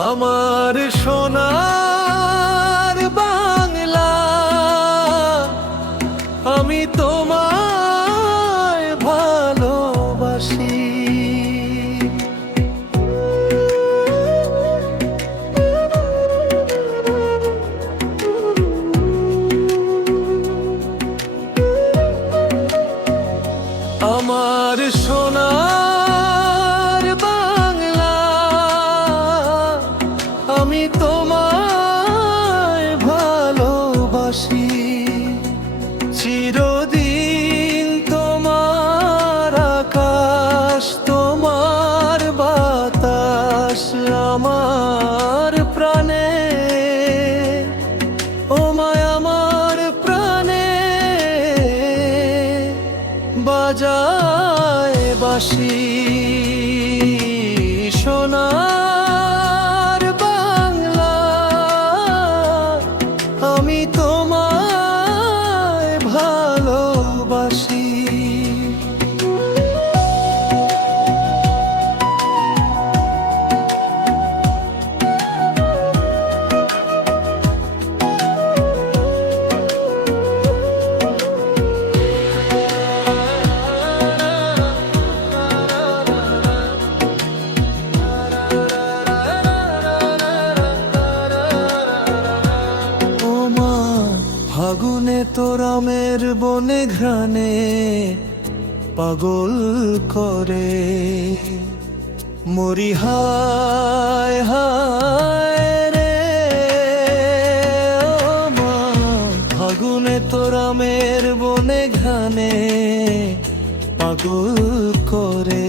আমার সোনার বাংলা আমি তোমার চিরদিন তোমার আকাশ তোমার বাতাস আমার প্রাণে। ওমায় আমার প্রাণে। বাজায় বাসী ভালোবাসি বনে ঘ্রাণে পাগল করে। মরি হায় হায় রে মা। ফাগুনে তোরামের বনে ঘানে পাগল করে।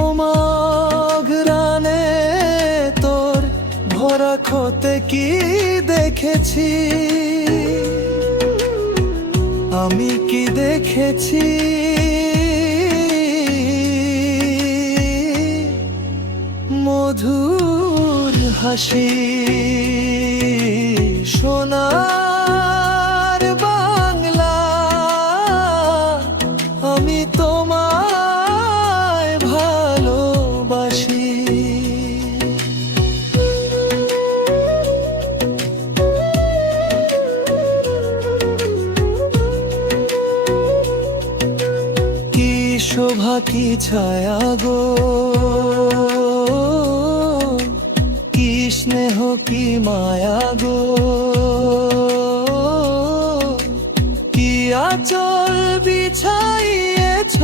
ওমাঘরানে তোর ভরা খতে কি দেখেছি? আমি কি দেখেছি? মধুর হাসি সোনার কি ছায়া গো। কি স্নেহ কি মায়া গো। কি আচল বিছাইয়েছ।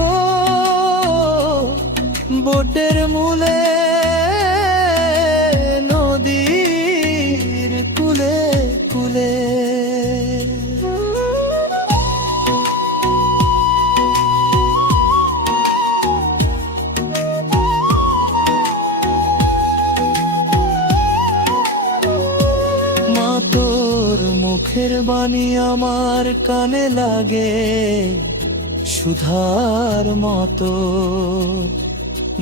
বোটের মূলে মুখের বাণী আমার কানে লাগে সুধার মতো।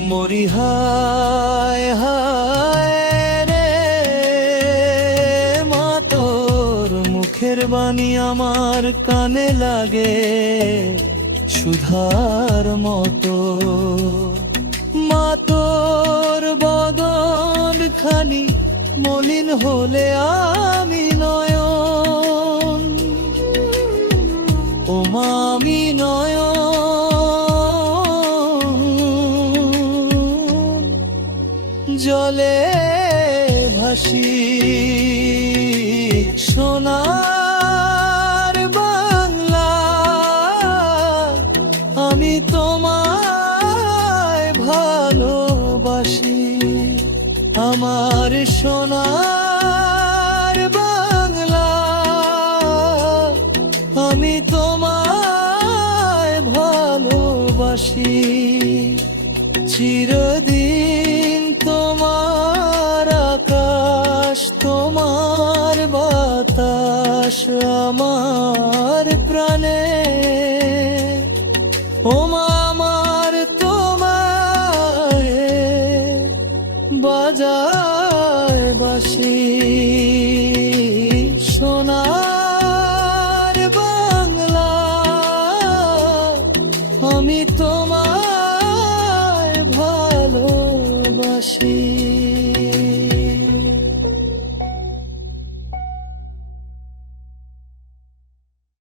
মরি হায় হায় রে মা, তোর মুখের বাণী আমার কানে লাগে সুধার মতো। মা, তোর বদন খানি মলিন হলে আমি নয়ন জলে ভাসি সোনার বাংলা। আমি তোমায় ভালোবাসি আমার সোনার বাংলা। আমি তোমায় ভালোবাসি চিরদিন প্রাণে ওমা আমার তোমায় বাজায় বাসি সোনার বাংলা আমি তোমায় ভালোবাসি।